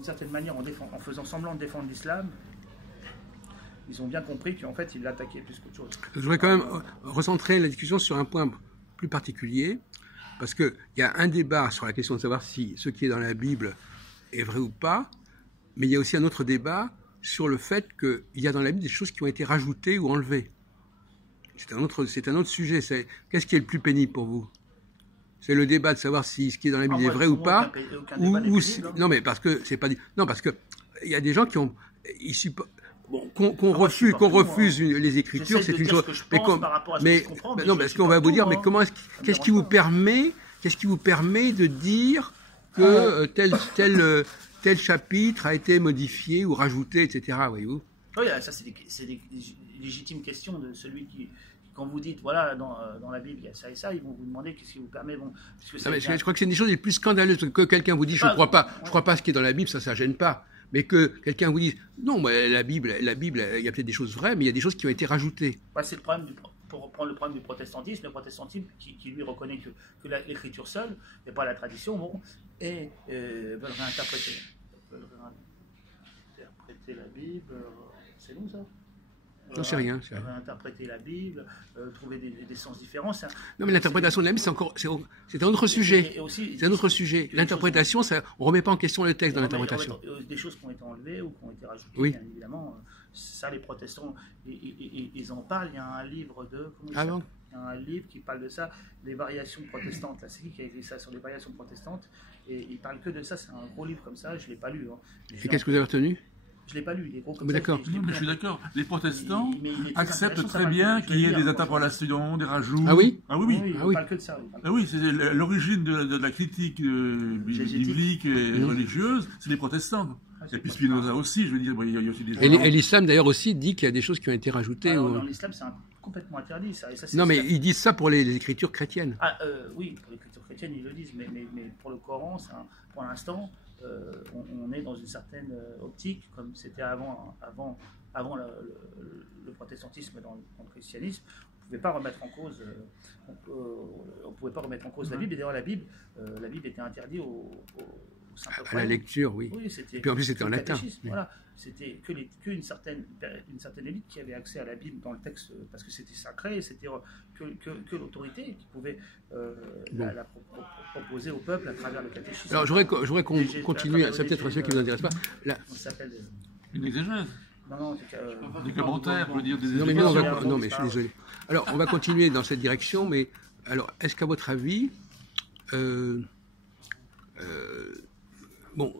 d'une certaine manière, en faisant semblant de défendre l'islam, ils ont bien compris qu'en fait, ils l'attaquaient plus qu'autre chose. Je voudrais quand même recentrer la discussion sur un point plus particulier, parce qu'il y a un débat sur la question de savoir si ce qui est dans la Bible est vrai ou pas, mais il y a aussi un autre débat sur le fait qu'il y a dans la Bible des choses qui ont été rajoutées ou enlevées. C'est un autre sujet. Qu'est-ce qui est le plus pénible pour vous? C'est le débat de savoir si ce qui est dans la Bible est vrai ou pas, non, mais parce que c'est pas non, parce que il y a des gens qui ont qu'on refuse les Écritures, c'est une chose. Mais non, parce qu'on va vous dire, mais comment qu'est-ce qui vous permet de dire que tel chapitre a été modifié ou rajouté, etc. Voyez-vous? Oui, ça c'est des légitimes questions de celui qui, quand vous dites, voilà, dans la Bible, il y a ça et ça, ils vont vous demander qu'est-ce qui vous permet. Bon, je crois que c'est une des choses les plus scandaleuses. Que quelqu'un vous dit, je ne crois pas ce qui est dans la Bible, ça gêne pas. Mais que quelqu'un vous dise, non, la Bible, il y a peut-être des choses vraies, mais il y a des choses qui ont été rajoutées. Ouais, c'est le problème pour reprendre le problème du protestantisme, qui lui reconnaît que l'écriture seule, et pas la tradition, bon, et veulent réinterpréter la Bible. C'est long ça? J'en sais rien. Interpréter la Bible, trouver des sens différents. Non, mais l'interprétation de la Bible, c'est un autre sujet. C'est un autre sujet. L'interprétation, on ne remet pas en question le texte dans l'interprétation. Des choses qui ont été enlevées ou qui ont été rajoutées, oui. Bien évidemment. Ça, les protestants, ils en parlent. Il y a un livre il y a un livre qui parle de ça, les variations protestantes. C'est qui a écrit ça sur les variations protestantes? Et il parle que de ça. C'est un gros livre comme ça. Je ne l'ai pas lu. Et qu'est-ce que vous avez retenu? Je ne l'ai pas lu, il est gros comme ça. D'accord. Je suis d'accord. Les protestants acceptent très bien qu'il y ait des interpolations, des rajouts. Ah oui? Ah oui, il ne parle que de ça. Ah oui, c'est l'origine de la critique biblique et religieuse, c'est les protestants. Et puis Spinoza aussi, je veux dire, il y a aussi des gens... Et l'islam d'ailleurs aussi dit qu'il y a des choses qui ont été rajoutées. Dans l'islam, c'est complètement interdit. Ça, non, mais ils disent ça pour les écritures chrétiennes. Oui, pour les écritures chrétiennes, ils le disent, mais pour le Coran, pour l'instant... on est dans une certaine optique, comme c'était avant le protestantisme dans le christianisme. On ne pouvait pas remettre en cause, la Bible. Et d'ailleurs, la Bible était interdite à la lecture, oui. Et puis en plus, c'était en latin. Voilà. C'était qu'une certaine élite qui avait accès à la Bible dans le texte, parce que c'était sacré, et c'était que l'autorité qui pouvait la proposer au peuple à travers le catéchisme. Alors, je voudrais qu'on continue, c'est peut-être ceux qui ne vous intéressent pas. Ça s'appelle une exégèse. Non, des commentaires, je veux dire, des non, mais je suis désolé. Alors, on va continuer dans cette direction, mais alors, est-ce qu'à votre avis,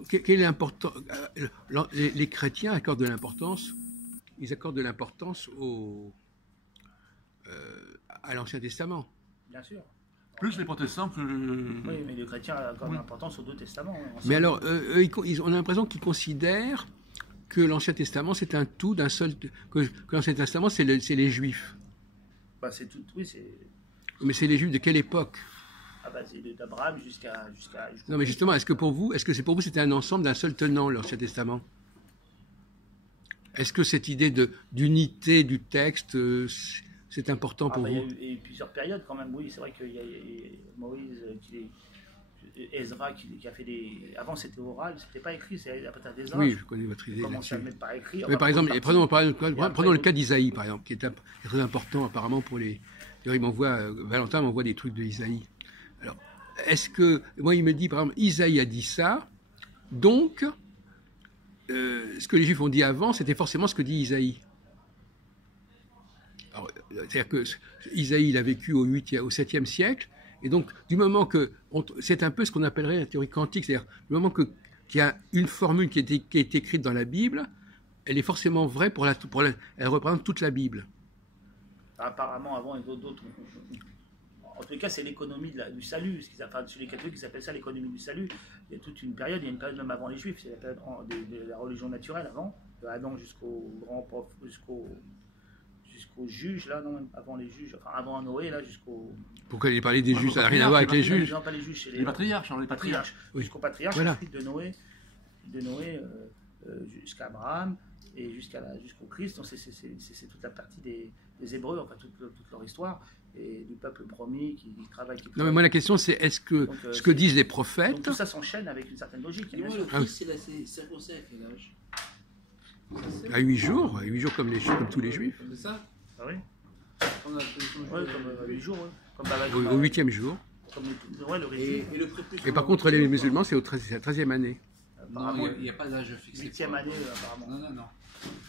quel est l'important? Les chrétiens accordent de l'importance. Ils accordent de l'importance à l'Ancien Testament. Bien sûr. Plus les protestants que... Oui, mais les chrétiens accordent de l'importance aux deux testaments. Mais alors, on a l'impression qu'ils considèrent que l'Ancien Testament, c'est un tout d'un seul... Que l'Ancien Testament, c'est les Juifs. C'est tout, oui, c'est... Mais c'est les Juifs de quelle époque? C'est d'Abraham jusqu'à... Non, mais justement, est-ce que c'est pour vous c'était un ensemble d'un seul tenant, l'Ancien Testament? Est-ce que cette idée d'unité du texte, c'est important pour vous? Il y a eu plusieurs périodes quand même, oui. C'est vrai qu'il y a Moïse, Ezra qui a fait des... Avant, c'était oral, c'était pas écrit, c'est à partir d'Ezra. Oui, je connais votre idée. Commencer à le mettre par écrit. Mais par exemple, prenons le cas d'Isaïe, par exemple, qui est très important apparemment pour les... Valentin m'envoie des trucs de Isaïe. Alors, est-ce que... Moi, il me dit, par exemple, Isaïe a dit ça, donc, ce que les Juifs ont dit avant, c'était forcément ce que dit Isaïe. C'est-à-dire que Isaïe, il a vécu au 7e siècle, et donc, du moment que... c'est un peu ce qu'on appellerait la théorie quantique, c'est-à-dire, du moment qu'il y a une formule qui est écrite dans la Bible, elle est forcément vraie elle représente toute la Bible. Apparemment, avant, et d'autres... En tout cas, c'est l'économie du salut. Chez les catholiques, ils appellent ça l'économie du salut. Il y a toute une période, même avant les Juifs, c'est la période de la religion naturelle, avant, de Adam jusqu'au grand prof, jusqu'au juge, là, non, avant les juges, enfin avant Noé, là, jusqu'au... Pourquoi il parlait des juges? Ça n'a rien à voir avec les juges. Non, pas les juges, c'est les patriarches. Les patriarches. Oui. Jusqu'au patriarche, voilà. ensuite de Noé jusqu'à Abraham, et jusqu'au Christ. Donc c'est toute la partie des Hébreux, enfin toute leur histoire, et du peuple promis qui travaille. Non, mais moi la question c'est est-ce que ce que disent les prophètes. Donc tout ça s'enchaîne avec une certaine logique. Et moi, le Christ, c'est circoncis à quel âge? À 8 jours comme tous les Juifs. C'est ça? Ah oui. On a Ouais, comme 8 jours, ouais. Au 8e jour. Ouais, le régime. Et le prépuce. Et par contre, les musulmans, c'est la 13e année. Non, il n'y a pas d'âge fixé. 8e année, apparemment. Non.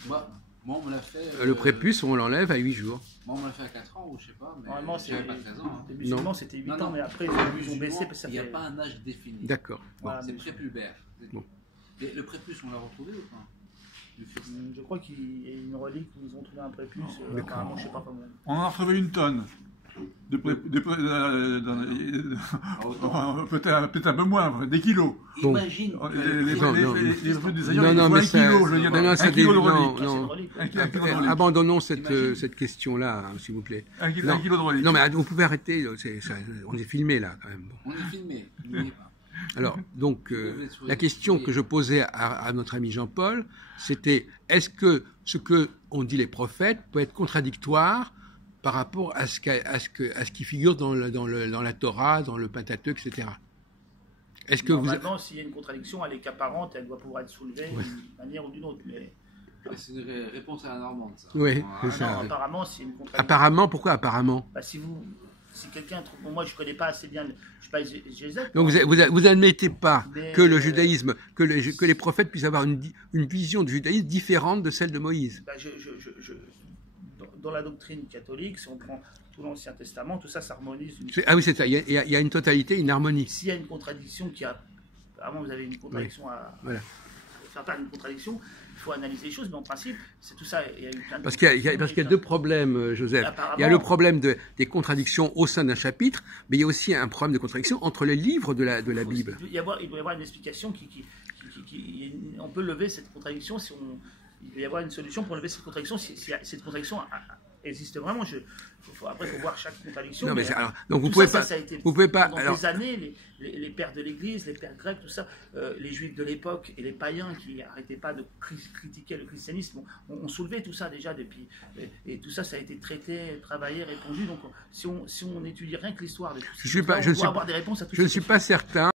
Moi, on me l'a fait. Le prépuce, on l'enlève à 8 jours. Moi, on me l'a fait à 4 ans, ou je sais pas. Mais Normalement, j'avais pas 13 ans. Les musulmans, c'était 8 ans, mais après, ils ont baissé. Il n'y a pas un âge défini. D'accord. Voilà, C'est prépubère. Bon. Et le prépuce, on l'a retrouvé ou pas? Je crois qu'il y a une relique où ils ont trouvé un prépuce. D'accord. Apparemment, je sais pas comment. On en a retrouvé une tonne. Peut-être un peu moins, des kilos. Bon. Imagine. Les fruits des aïeux, Non, il faut mais un ça, kilo, je veux dire, un kilo de relique. C'est une relique. Abandonnons cette question-là, hein, s'il vous plaît. Un kilo de relique. Non, mais vous pouvez arrêter. On est filmé là, quand même. Bon. On est filmé, n'oubliez pas. Alors, donc, la question que je posais à notre ami Jean-Paul, c'était est-ce que ce que ont dit les prophètes peut être contradictoire par rapport à ce qui figure dans la Torah, dans le Pentateuque, etc. Est-ce que normalement, s'il y a une contradiction, elle est qu'apparente, elle doit pouvoir être soulevée d'une manière ou d'une autre. Mais... C'est une réponse à la normande, ça. Oui, Ah, c'est ça. non, apparemment, c'est une contradiction. Apparemment, pourquoi apparemment? Bah, si quelqu'un trouve... Bon, moi, je ne connais pas assez bien... Je ne sais pas Jésus. Donc vous n'admettez pas Mais, que le judaïsme, que les prophètes puissent avoir une vision du judaïsme différente de celle de Moïse? Bah, dans la doctrine catholique, si on prend tout l'Ancien Testament, tout ça s'harmonise. Ah oui, c'est ça. Il y a une totalité, une harmonie. S'il y a une contradiction Vraiment, vous avez une contradiction Voilà. Faire part d'une contradiction, il faut analyser les choses, mais en principe, c'est tout ça. Il y a eu plein de Parce qu'il y a deux problèmes, Joseph. Apparemment, Il y a le problème des contradictions au sein d'un chapitre, mais il y a aussi un problème de contradiction entre les livres de la Bible. Il doit y avoir une explication on peut lever cette contradiction il doit y avoir une solution pour lever cette contradiction si cette contradiction existe vraiment. Après, il faut voir chaque contradiction. Non, mais donc vous pouvez pas. Pendant des années, les pères de l'Église, les pères grecs, tout ça, les Juifs de l'époque et les païens qui n'arrêtaient pas de critiquer le christianisme, ont soulevé tout ça déjà depuis. Et tout ça, ça a été traité, travaillé, répondu. Donc, si on étudie rien que l'histoire de tout ça, on doit avoir des réponses à tout ça. Je ne suis pas certain.